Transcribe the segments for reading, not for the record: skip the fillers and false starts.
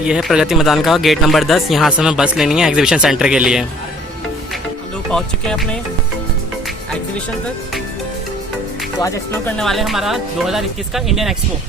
ये है प्रगति मैदान का गेट नंबर 10। यहाँ से हमें बस लेनी है एग्जीबिशन सेंटर के लिए। हम लोग पहुँच चुके हैं अपने एग्जीबिशन तक। तो आज एक्सप्लोर करने वाले हैं हमारा 2021 का Indian expo.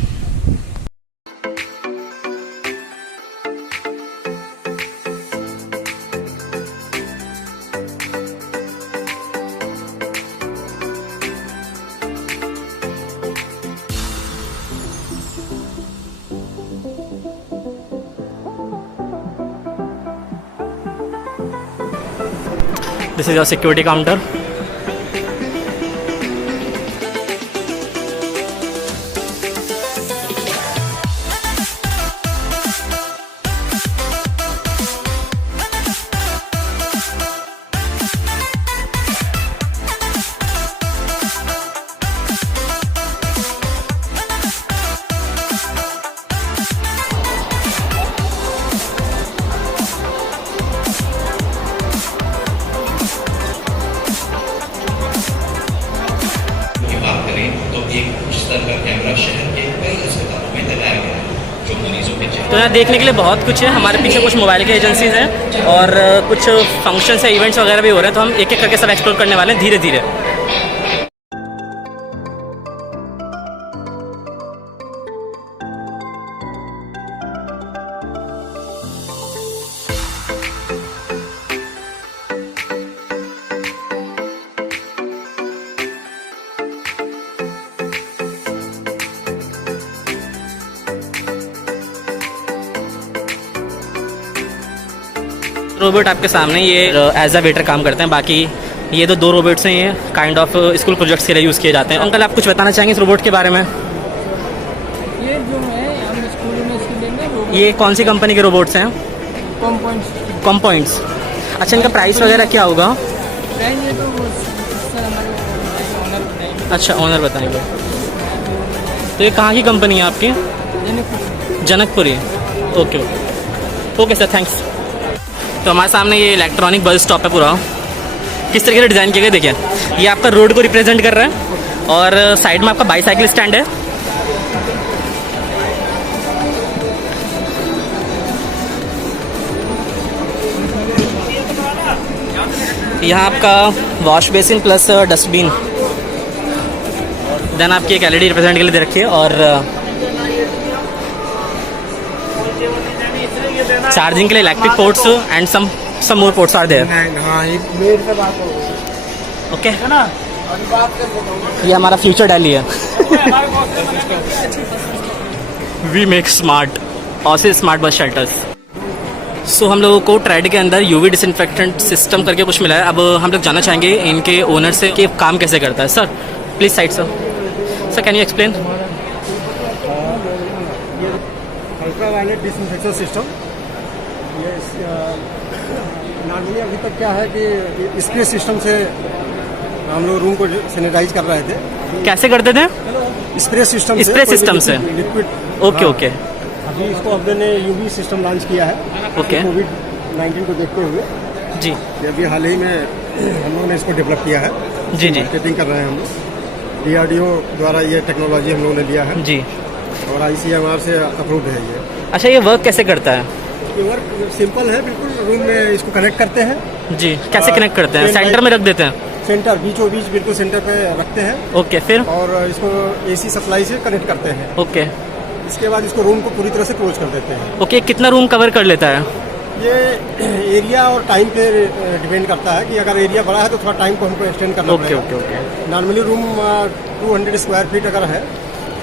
This is your security counter. तो यहाँ देखने के लिए बहुत कुछ है। हमारे पीछे कुछ मोबाइल के एजेंसीज हैं और कुछ फंक्शंस है, इवेंट्स वगैरह भी हो रहे हैं। तो हम एक एक करके सब एक्सप्लोर करने वाले हैं धीरे धीरे। रोबोट आपके सामने ये एज अ वेटर काम करते हैं। बाकी ये तो दो रोबोट्स हैं, ये काइंड ऑफ स्कूल प्रोजेक्ट्स के लिए यूज़ किए जाते हैं। अंकल, आप कुछ बताना चाहेंगे इस रोबोट के बारे में? ये जो है हम स्कूल में इसके ये कौन सी कंपनी के रोबोट्स हैं? कॉम्पॉइंट्स। अच्छा, इनका प्राइस वगैरह क्या होगा? ये तो अच्छा, ऑनर बताएंगे। तो ये कहाँ की कंपनी है आपकी? Janakpuri. Okay okay sir, thanks. तो हमारे सामने ये इलेक्ट्रॉनिक बस स्टॉप है पूरा। किस तरीके से डिज़ाइन किया गया देखिए। ये आपका रोड को रिप्रेजेंट कर रहा है और साइड में आपका बाईसाइकिल स्टैंड है। यहाँ आपका wash basin plus dustbin. Then आपकी एक एलईडी रिप्रेजेंट के लिए दे रखी है और चार्जिंग के लिए electric ports and some more ports are there. Okay, ये हमारा फ्यूचर दिल्ली है। We make smart Aussie smart bus shelters. So हम लोगों को ट्रेड के अंदर यूवी डिसइंफेक्टेंट सिस्टम करके कुछ मिला है। अब हम लोग जानना चाहेंगे इनके ओनर से कि काम कैसे करता है। Sir please side sir can you explain? Ultraviolet disinfection system. ये नॉर्मली अभी तक क्या है कि स्प्रे सिस्टम से हम लोग रूम को सैनिटाइज कर रहे थे। कैसे करते थे? स्प्रे सिस्टम से लिक्विड। Okay okay. अभी इसको हमने ने यूवी सिस्टम लॉन्च किया है। ओके। कोविड-19 को देखते हुए जी, अभी हाल ही में हम लोगों ने इसको डेवलप किया है। जी जी, मार्केटिंग कर रहे हैं हम लोग। DRDO द्वारा ये टेक्नोलॉजी हम लोगों ने लिया है जी। और ICMR से अप्रूव्ड है ये। अच्छा, ये वर्क कैसे करता है? ये वर्क सिंपल है बिल्कुल। रूम में इसको कनेक्ट करते हैं। जी, कैसे कनेक्ट करते हैं? सेंटर में रख देते हैं? सेंटर बीचों बीच बिल्कुल सेंटर पे रखते हैं। ओके, फिर? और इसको AC सप्लाई से कनेक्ट करते हैं। ओके। इसके बाद इसको रूम को पूरी तरह से क्लोज कर देते हैं। ओके, कितना रूम कवर कर लेता है? ये एरिया और टाइम पे डिपेंड करता है कि अगर एरिया बड़ा है तो थोड़ा टाइम को हमको एक्सटेंड करना ओके पड़ेगा। Okay okay normally room 200 square feet अगर है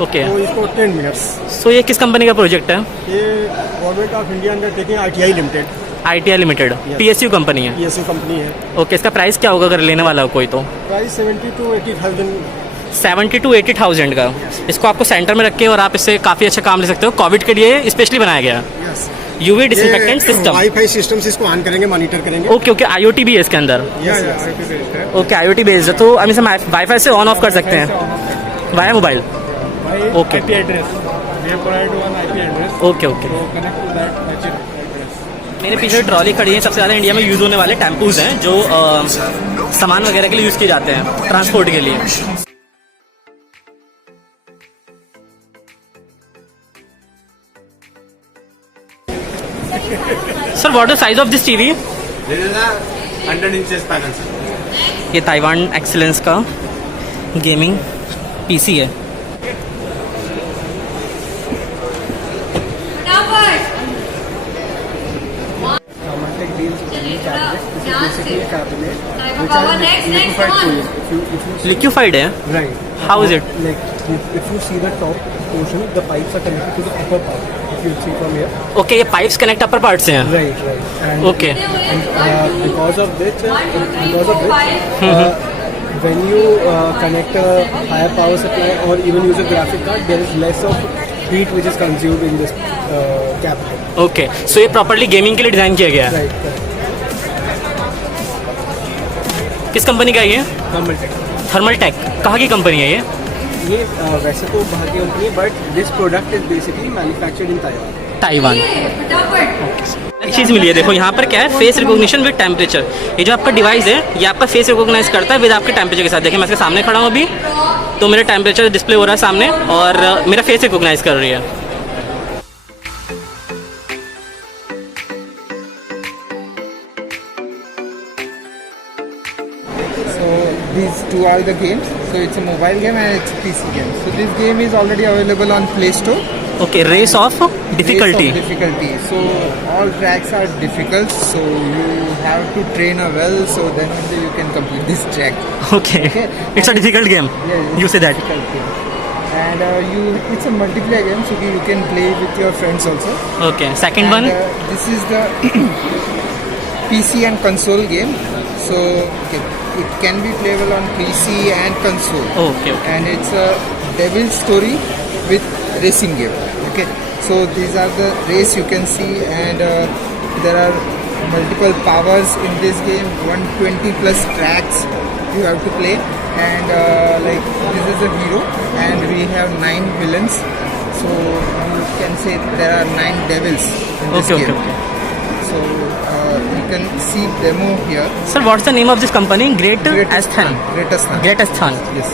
ओके। तो इसको 10 मिनट्स। सो ये किस कंपनी का प्रोजेक्ट है? ये government of India undertaking ITI limited, ITI limited, PSU company है। PSU कंपनी है। ओके, इसका प्राइस क्या होगा अगर लेने वाला हो कोई? तो प्राइस 70 to 80,000। 70 to 80,000 का। इसको आपको सेंटर में रख के और आप इससे काफ़ी अच्छा काम ले सकते हो। कोविड के लिए स्पेशली बनाया गया है। Yes. UV disinfectant system. Wifi system से इसको ऑन करेंगे, मॉनिटर करेंगे। ओके ओके, IoT भी है इसके अंदर? ओके, IoT बेस्ड है। तो हम इसे वाईफाई से ऑन ऑफ कर सकते हैं via mobile? Okay IP address. We provide one IP address. Okay okay. So connect to that IP address. मेरे पीछे ट्रॉली खड़ी है। सबसे ज़्यादा इंडिया में यूज़ होने वाले टेम्पूज हैं जो सामान वगैरह के लिए यूज़ किए जाते हैं ट्रांसपोर्ट के लिए। Sir what the size of this TV? This is a 100 inches panel, sir. ये ताइवान एक्सीलेंस का गेमिंग पीसी है। Romantic deals with new cabinets. This is basically a cabinet which are liquefied cooling. If you see, liquefied है? right. How is it? Like if you see the top portion, the pipes are connected to the upper part. If you see from here. Okay, ये pipes connect upper part से हैं? Right, right. And okay because of this, when you connect a higher power supply or even use a graphic card, there is less of heat which is consumed in this cabinet. Okay, so ये properly gaming के लिए design किया गया है। Right, right. किस company का है ये? Thermal tech. Thermal tech. कहाँ की कंपनी है ये? ये वैसे तो बाहर की कंपनी है, but this product is basically manufactured in Taiwan. Taiwan. एक चीज़ मिली है, देखो यहाँ पर क्या है, फेस रिकॉग्निशन विद टेम्परेचर। ये जो आपका डिवाइस है ये आपका फेस रिकॉग्नाइज करता है विद आपके टेम्परेचर के साथ। देखिए मैं इसके सामने खड़ा हूँ अभी, तो मेरा टेम्परेचर डिस्प्ले हो रहा है सामने और मेरा फेस रिकॉग्नाइज कर रही है। So these two are the games. So it's a mobile game and it's a PC game. So this game is already available on Play Store. Okay, race of difficulty. Race of difficulty. So all tracks are difficult. So you have to train well. So then only you can complete this track. Okay, it's a difficult game, Yeah, you say that. difficult game. And it's a multiplayer game, so you can play with your friends also. Okay, second one. And, this is the PC and console game. So okay, it can be playable on PC and console. Okay okay, And it's a devil story with racing game. Okay, so these are the race you can see, and there are multiple powers in this game. 120 plus tracks you have to play, and like this is a hero, and we have 9 villains. So you can say there are 9 devils in this okay game. Okay. So you can see demo here. Sir what's the name of this company? Great Astan. Great Astan. Great Astan. Yes.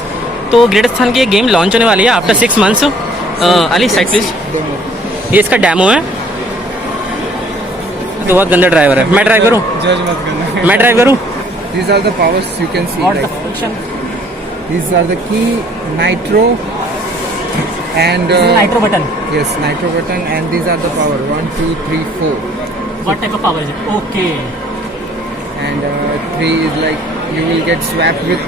तो great Astan की ये game launch होने वाली है after 6 months. Ali side please. Demo. ये इसका demo है। तो बहुत गंदा ड्राइवर है, मैं ड्राइव करूँ? Judge mat karna. मैं ड्राइव करूँ? These are the powers you can see. और Like, function these are the key, nitro, and nitro button. yes, nitro button, and these are the power 1, 2, 3, 4, what type of power is it? Okay, and 3 is like you will get swapped with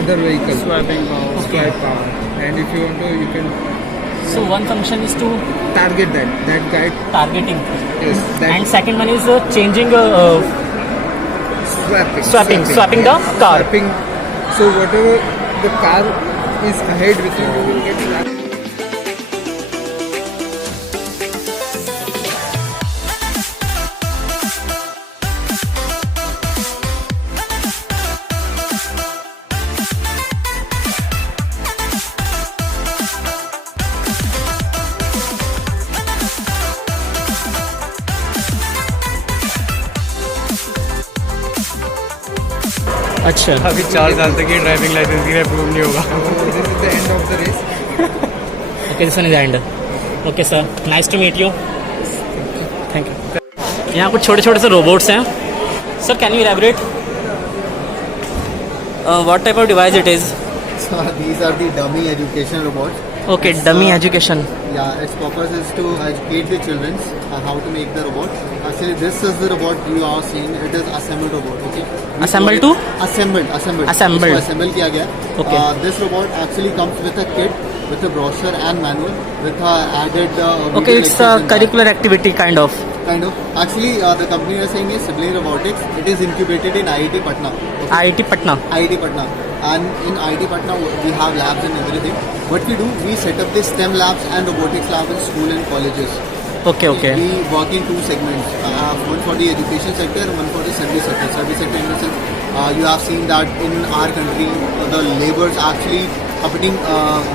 other vehicle. Swapping power. Swipe power, and if you want to, you can so one function is to target that guy. Targeting Yes, that and second one is changing swapping the car. Swapping. So whatever the car is ahead with you, you will get swapped. अच्छा, अभी 4 साल तक ये driving licence ही approve नहीं होगा। So this is the end of the race. Okay this one is end. Okay sir, nice to meet you, thank you. यहाँ कुछ छोटे छोटे से रोबोट्स हैं। Sir can you elaborate what type of device it is? So these are the dummy education robots. Okay, dummy education. Yeah, its purpose is to educate the children how to make the robot. Actually, this is the robot you are seeing. It is assembled robot. Okay. We Assembled call it- to? Assembled. Assembled. इसको assemble किया गया. Okay. This robot actually comes with a kit, with a brochure and manual, with a added. Okay, video it's lectures in that. Curricular activity kind of. Kind of. Actually, the company is saying is Sibling Robotics. It is incubated in IIT Patna. Okay. IIT Patna. IIT Patna, and in IIT Patna we have labs and everything. What we do, we set up the STEM labs and robotics lab in school and colleges. Okay okay, We work in 2 segments, one for the education sector and one for the service sector. Service sector in the sense, you have seen that in our country, the laborers actually are putting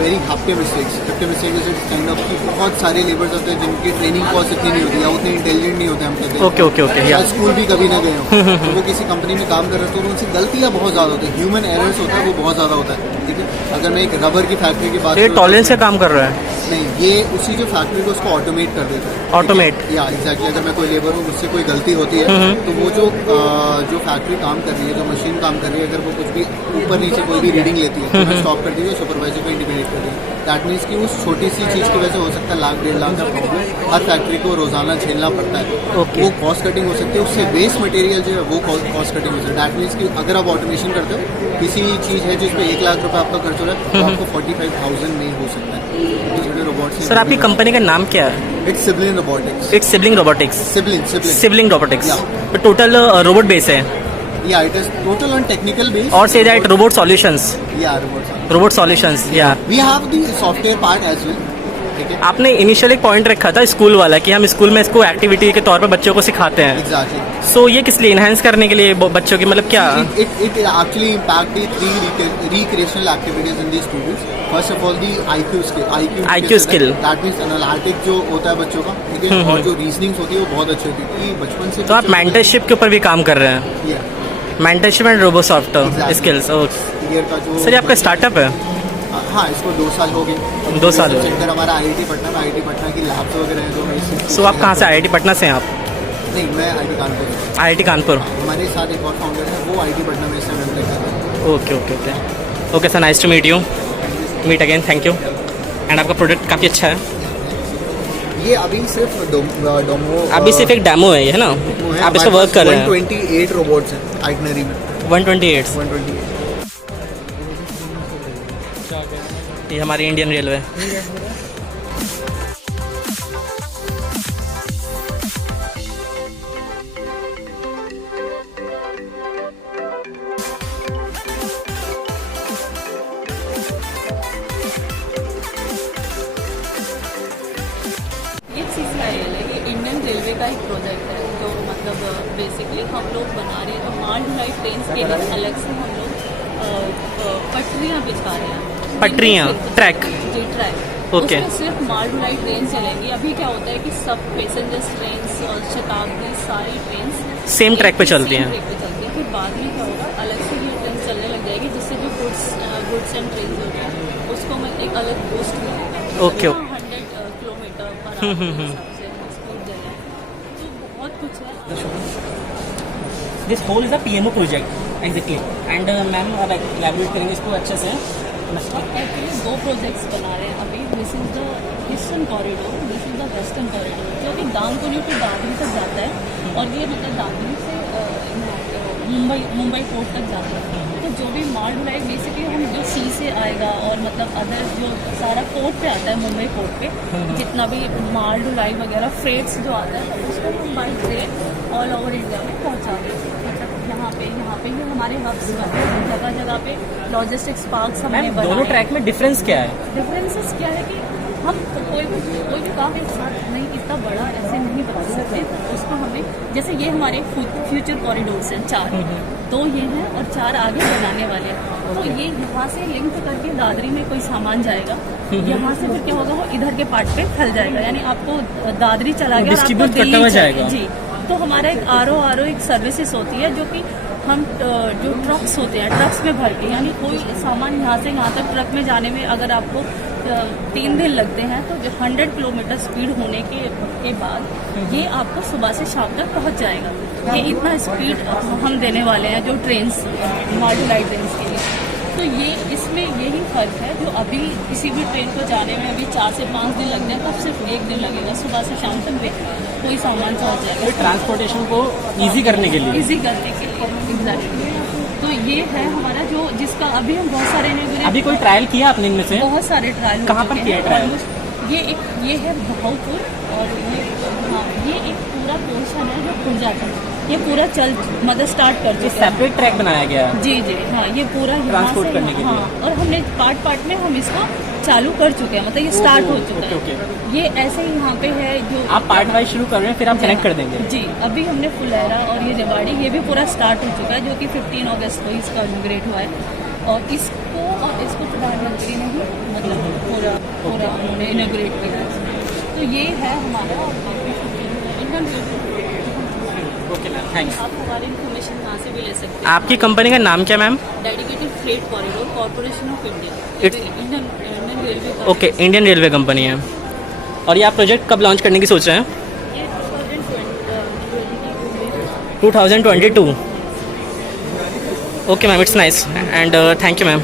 very happy mistakes. Happy mistakes is kind of कि बहुत सारे labours होते हैं जिनकी training cost इतनी नहीं होती या उतने इंटेलिजेंट नहीं होते हम कहते हैं। ओके ओके ओके, या शायद स्कूल भी कभी ना गए हो, तो वो किसी कंपनी में काम कर रहे हो तो उनसे गलतियाँ बहुत ज़्यादा होती है, ह्यूमन एरर्स होता है वो बहुत ज़्यादा होता है। ठीक है, अगर मैं एक रबर की फैक्ट्री की बात ये करूँ, टॉलरेंस से काम कर रहा है। नहीं, ये उसी जो फैक्ट्री को उसको ऑटोमेट कर देता है। ऑटोमेट। या एग्जैक्टली, अगर मैं कोई लेबर हूँ, मुझसे कोई गलती होती है तो वो जो फैक्ट्री काम कर रही है, जो मशीन काम कर रही है, अगर वो कुछ भी ऊपर नीचे कोई भी रीडिंग लेती है तो मैं स्टॉप कर दी है, सुपरवाइजर को इंडिकेट कर दी है। दैट मीन्स कि उस छोटी सी चीज़ की वजह से हो सकता है लाख 1.5 लाख का प्रॉब्लम हर फैक्ट्री को रोजाना झेलना पड़ता है। Okay. वो कॉस्ट कटिंग हो सकती है, उससे वेस्ट मटेरियल जो है वो कॉस्ट कटिंग हो सकती है। दैट मीन्स कि अगर आप ऑटोमेशन करते हो, किसी चीज़ है जिसमें 1 लाख रुपए आपका खर्च हो रहा है, तो आपको 45,000 में हो सकता है। छोटे रोबोट्स। सर आपकी कंपनी का नाम क्या है? It's sibling robotics. It's sibling robotics. Sibling robotics. Yeah. Total robot base है या it is total on technical base. और से दैट रोबोट सॉल्यूशंस। या रोबोट सॉल्यूशंस या we have the software part as well. ठीक है, आपने initial एक point रखा था स्कूल वाला कि हम स्कूल में इसको एक्टिविटी के तौर पर बच्चों को सिखाते हैं। एग्जैक्टली। सो ये किस लिए इनहेंस करने के लिए बच्चों की मतलब क्या? It actually impact the 3 recreational activities in the students. First of all, the IQ skill. That means analytic जो होता है बच्चों का, ठीक है, और जो रीजनिंग होती है वो बहुत अच्छी होती है, क्योंकि बचपन से। तो आप मेंटरशिप के ऊपर भी काम कर रहे हैं? Yeah. Mentorship and Robosoft skills. Year का जो सर ये आपका स्टार्टअप है? हाँ, इसको 2 साल हो गए। 2 साल हो गए। सेंटर हमारा IIT पटना में, IIT पटना की लैब्स वगैरह हैं जो मैं। सो आप कहाँ से? IIT पटना से हैं आप? नहीं, मैं IIT कानपुर। IIT कानपुर। हमारे साथ एक और फाउंडर है, वो IIT पटना में इस टाइम एमटेक कर रहा है। Okay okay sir, nice to meet you. Meet again, thank you. And आपका प्रोडक्ट काफ़ी अच्छा है। ये अभी सिर्फ डोमो, अभी सिर्फ एक डेमो है, ये है ना? आप इस पर वर्क कर रहे हैं। 128 रोबोट्स हैं आइटनरी में। 128। 128। ये हमारी इंडियन रेलवे। ये CCIL है, ये इंडियन रेलवे का एक प्रोजेक्ट है जो मतलब बेसिकली हम लोग बना रहे हैं। तो माल ढुलाई ट्रेन के लिए अलग से हम लोग पटरियाँ बिछा रहे हैं। पटरियाँ, ट्रैक। जी, ट्रैक। Okay. उसमें सिर्फ माल ढुलाई ट्रेन चलेंगी। अभी क्या होता है कि सब पैसेंजर्स ट्रेन और शताब्दी सारी ट्रेन सेम ट्रैक पे चलती हैं। फिर बाद में क्या होगा, अलग से ये ट्रेन चलने लग जाएगी, जिससे जो गुड्स एंड ट्रेन होती है उसको मैं एक अलग बूस्ट मिलेगा। Okay. 100 किलोमीटर पर आवर के हिसाब से स्पीड देगा। तो बहुत कुछ है। This whole is a PMO project exactly. And ma'am अब एलैबोरेट करेंगे इसको अच्छे से। एक्चुअली 2 प्रोजेक्ट्स बना रहे हैं अभी। This is the eastern corridor, this is the western corridor, जो कि दानकुनी टू दादरी तक जाता है। और ये मतलब दादरी से मुंबई पोर्ट तक जाता है। तो जो भी माल ढुलाई बेसिकली हम जो सी से आएगा और मतलब अदर जो सारा पोर्ट पे आता है, मुंबई पोर्ट पे जितना भी माल ढुलाई वगैरह फ्रेट्स जो आता है, तो उसको हम by train all over India में पहुँचा देते हैं। मतलब यहाँ पे ये हमारे हब्स बने हैं, जगह जगह पे लॉजिस्टिक्स पार्क्स हमने मैम बनाए। दोनों ट्रैक में डिफरेंस क्या है? डिफरेंसेस क्या है कि हम कोई भी काम एक साथ नहीं, इतना बड़ा ऐसे नहीं बना सकते। उसको हमें, जैसे ये हमारे फ्यूचर कॉरिडोर्स हैं 4, 2 ये हैं और 4 आगे बनाने वाले हैं। तो ये यहाँ से लिंक करके दादरी में कोई सामान जाएगा, यहाँ से फिर क्या होगा, वो इधर के पार्ट पे फैल जाएगा। यानी आपको दादरी चला गया और आपको दिल्ली जाएगा। जी, तो हमारा एक आर एक सर्विसेज होती है, जो कि हम जो ट्रक्स होते हैं, ट्रक्स में भर के, यानी कोई सामान यहाँ से यहाँ तक ट्रक में जाने में अगर आपको 3 दिन लगते हैं, तो 100 किलोमीटर स्पीड होने के बाद ये आपको सुबह से शाम तक पहुँच जाएगा। ये इतना स्पीड हम देने वाले हैं जो ट्रेन्स, माल ढुलाई ट्रेन के लिए। तो ये इसमें यही फर्क है, जो अभी किसी भी ट्रेन को जाने में अभी 4 से 5 दिन लगते हैं, तब सिर्फ 1 दिन लगेगा, सुबह से शाम तक में कोई सामान पहुँच जाएगा। ट्रांसपोर्टेशन को ईजी करने के लिए। ईजी करने के लिए, एग्जैक्टली। तो ये है हमारा जो, जिसका अभी हम बहुत सारे अभी कोई ट्रायल किया आपने इनमें से? बहुत सारे ट्रायल। कहाँ पर किया ट्रायल? ये है बहावपुर, और ये एक पूरा पोर्शन है जो खुल जाता है। ये पूरा मतलब स्टार्ट कर चुके हैं। सेपरेट ट्रैक बनाया गया है? जी, हाँ, ये पूरा ट्रांसपोर्ट करने के लिए। हाँ, और हमने पार्ट में हम इसको चालू कर चुके हैं, मतलब ये स्टार्ट हो चुका है। ये ऐसे ही यहाँ पे है जो आप पार्ट वाइज शुरू कर रहे हैं, फिर आप कनेक्ट कर देंगे? जी, अभी हमने फुलेरा और ये रेवाड़ी, ये भी पूरा स्टार्ट हो चुका है, जो कि 15 अगस्त को इसका इनॉग्रेट हुआ है। और इसको प्रधानमंत्री ने ही मतलब पूरा उन्होंने इनॉग्रेट किया। तो ये है हमारा इंडियन। Okay ma'am, thanks. आप हमारी इन्फॉर्मेशन यहाँ से भी ले सकते हैं। आपकी कंपनी का नाम क्या ma'am? Dedicated freight corridor corporation of India, It's- Indian Indian railway का ओके, इंडियन रेलवे कंपनी है। और ये आप प्रोजेक्ट कब लॉन्च करने की सोच रहे हैं? ये 2022 2022। Okay ma'am, it's nice and thank you ma'am.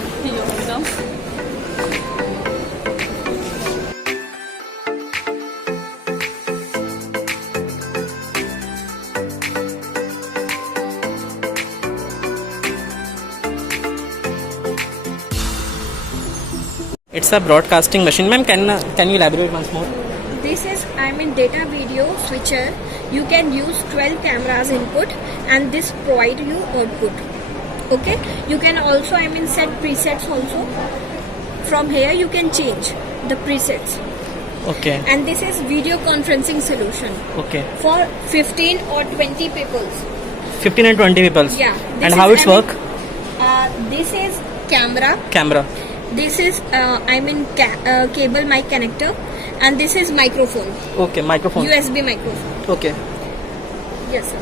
It's a broadcasting machine. Ma'am, can you elaborate once more? This is data video switcher. You can use 12 cameras input and this provide you output. Okay, you can also set presets also. From here you can change the presets. Okay. And this is video conferencing solution Okay. for 15 or 20 people. 15 and 20 people. Yeah. And how it's work? This is camera. Camera. This is cable mic connector, and this is microphone. Okay, microphone. USB microphone. Okay. Yes, sir.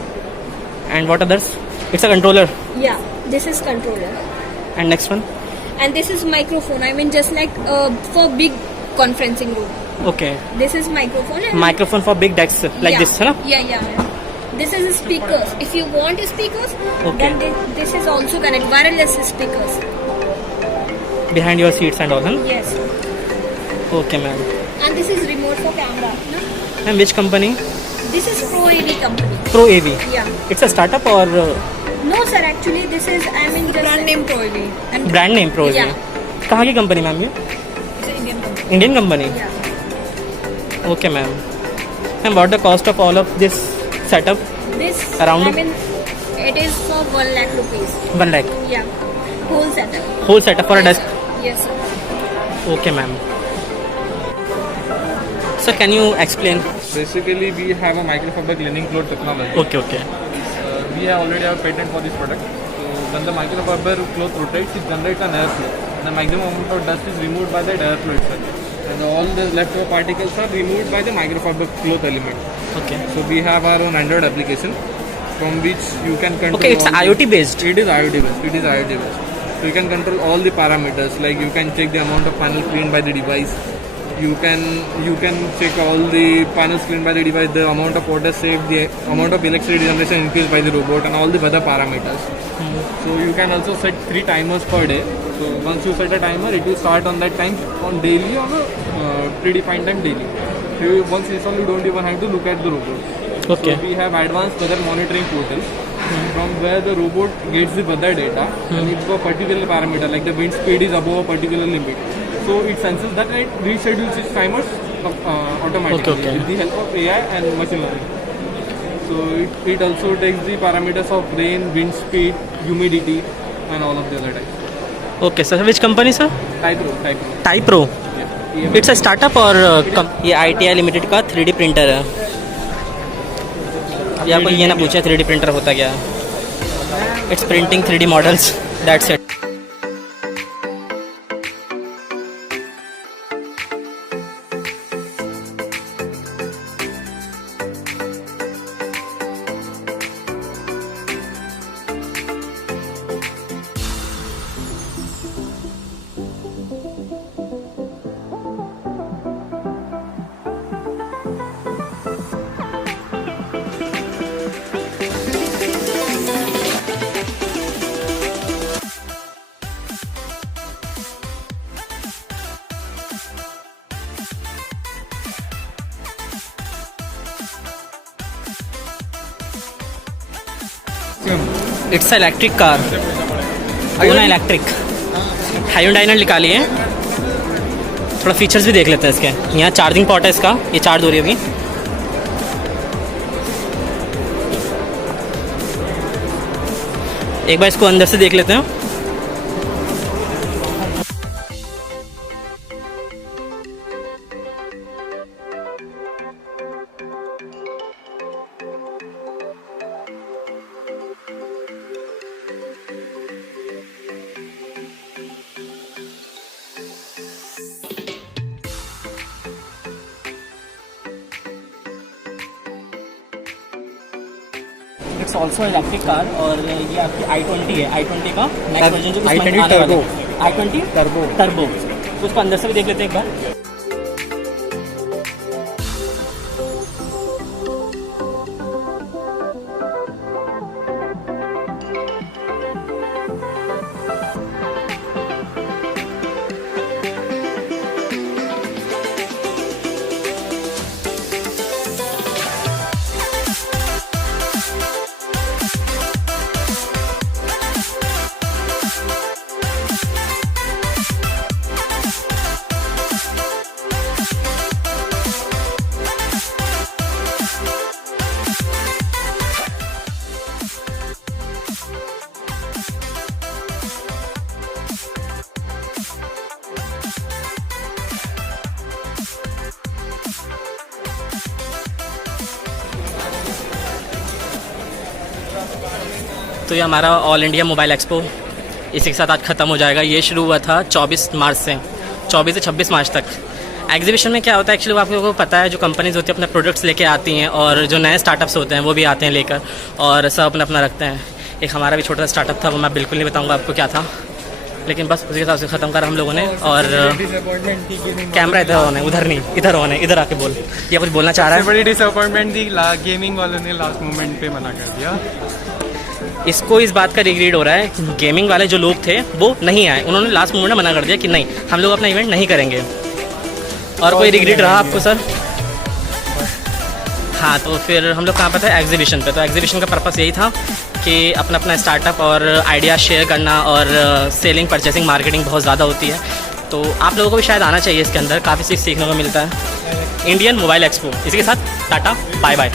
And what others? It's a controller. Yeah, this is controller, And next one? and this is microphone. Just like for big conferencing room. Okay. This is microphone. And Microphone for big decks like yeah, this, है ना? Yeah. This is speakers. If you want speakers, Okay. then this is also connect wireless speakers. Behind your seats and all, huh? Yes, Okay, ma'am. and this is remote for camera. No? Ma'am, which company? This is Pro AV company. Pro AV. Yeah. It's a startup or No, sir. Actually, this is just brand name Pro AV and brand name Pro AV? Yeah. कहाँ की company ma'am ये? it's an Indian company. Indian company? Yeah. Okay, ma'am. And what the cost of all of this setup? This Around? it is for 1 lakh rupees. 1 lakh. Yeah, whole setup. Whole setup for a desk. Yes, sir. Okay, ma'am. Sir, can you explain? Basically, we have a microfabric linen cloth technology. Okay. We have already have a patent for this product. So when the microfabric cloth rotates, it generates an airflow. The maximum amount of dust is removed by that airflow itself. And all the leftover particles are removed by the microfabric cloth element. Okay. So we have our own Android application from which you can control. Okay, it's all the- IoT based. It is IoT based. So you can control all the parameters, like you can check the amount of panels cleaned by the device. You can check all the panels cleaned by the device, the amount of water saved, the amount of electricity generation increased by the robot, and all the other parameters. So you can also set 3 timers per day. So once you set a timer, it will start on that time on daily or predefined time daily. So once installed, you don't even have to look at the robot. Okay. So we have advanced weather monitoring portal from where the robot gets the weather data and it's for a particular parameter, like the wind speed is above a particular limit. So it senses that and it reschedules its timers automatically Okay. with the help of AI and machine learning. So it also takes the parameters of rain, wind speed, humidity and all of the other types. Okay, sir. Which company, sir? Typro. Typro. It's a startup or ये ITI Limited का 3D printer है. ये आपको ये ना पूछा 3D printer होता क्या है? It's printing 3D models. That's it. It's an electric car. Hyundai electric. Hyundai ने निकाली है. थोड़ा फीचर्स भी देख लेते हैं इसके. यहाँ चार्जिंग पॉट है इसका. ये चार्ज हो रही है अभी. एक बार इसको अंदर से देख लेते हैं. इट्स ऑल्सो इलेक्ट्रिक कार और ये आपकी i20 है. i20 का नेक्स्ट वर्जन जो i20 टर्बो. i20 turbo. उसको अंदर से भी देख लेते हैं एक बार। तो ये हमारा ऑल इंडिया मोबाइल एक्सपो इसी के साथ आज ख़त्म हो जाएगा। ये शुरू हुआ था 24 मार्च से 24 से 26 मार्च तक। एग्जीबिशन में क्या होता है एक्चुअली वो आप लोगों को पता है, जो कंपनीज होती हैं अपने प्रोडक्ट्स लेके आती हैं और जो नए स्टार्टअप्स होते हैं वो भी आते हैं लेकर और सब अपना अपना रखते हैं। एक हमारा भी छोटा सा स्टार्टअप था, वो मैं बिल्कुल नहीं बताऊँगा आपको क्या था, लेकिन बस उसी हिसाब से ख़त्म करा हम लोगों ने। और कैमरा इधर होने उधर नहीं, इधर होने, इधर आके बोल, ये कुछ बोलना चाह रहा है। बड़ी डिसअपॉइंटमेंट थी, गेमिंग वालों ने लास्ट मोमेंट पे मना कर दिया। इसको इस बात का रिग्रेट हो रहा है कि गेमिंग वाले जो लोग थे वो नहीं आए, उन्होंने लास्ट मोमेंट में मना कर दिया कि नहीं हम लोग अपना इवेंट नहीं करेंगे। और कोई रिग्रेट रहा आपको सर? हाँ, तो फिर हम लोग कहाँ पर थे? एग्जीबिशन पे। तो एग्जीबिशन का पर्पस यही था कि अपना अपना स्टार्टअप और आइडिया शेयर करना और सेलिंग, परचेसिंग, मार्केटिंग बहुत ज़्यादा होती है। तो आप लोगों को भी शायद आना चाहिए, इसके अंदर काफ़ी चीज़ सीखने को मिलता है। Indian mobile expo. इसी के साथ टाटा, बाय बाय।